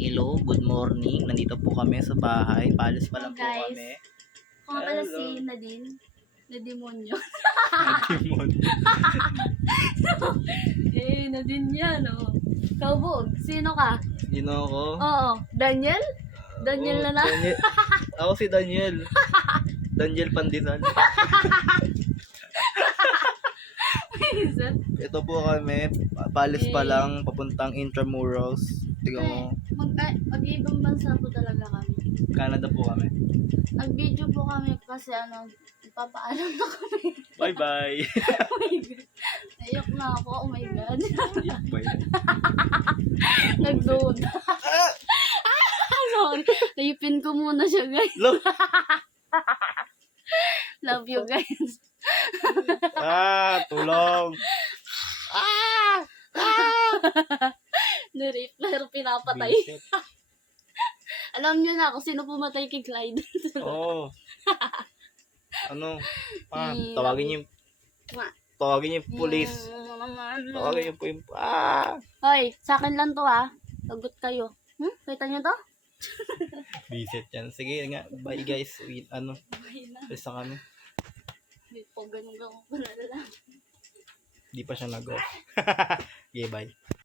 Hello, good morning. Nandito po kami sa bahay. Palis pa lang po Guys. kami. Ako nga pala Hello. si Nadine. Nadimonyo. Timon. Nadine yan, oh. Kabog, sino ka? Sino ako? Oo, Daniel? Daniel na. Daniel. Ako si Daniel. Daniel Pandesal. Ito po kami. Palis pa lang. Papuntang Intramuros. Tingnan mo. Mag-ibang bansa po talaga kami. Canada po kami. Nag-video po kami kasi ipapaalam na kami. Bye-bye. Oh my God. Naiyak na ako. Oh my God. Nag-load. Sorry. Naipin ko muna siya, guys. Look. Love you, guys. Tulong. Nirip, pero pinapatay. Vincent. Alam nyo na kung sino pumatay kay Clyde. Oo. Ano? Hmm. Tawagin yung police. Tawagin yung Hoy, sa akin lang to ha. Sagot kayo. Kita nyo to? Visit yan. Sige nga. Bye guys. Basta kami. Hindi po ganun ko. Di pa siya nag-off. Okay, bye.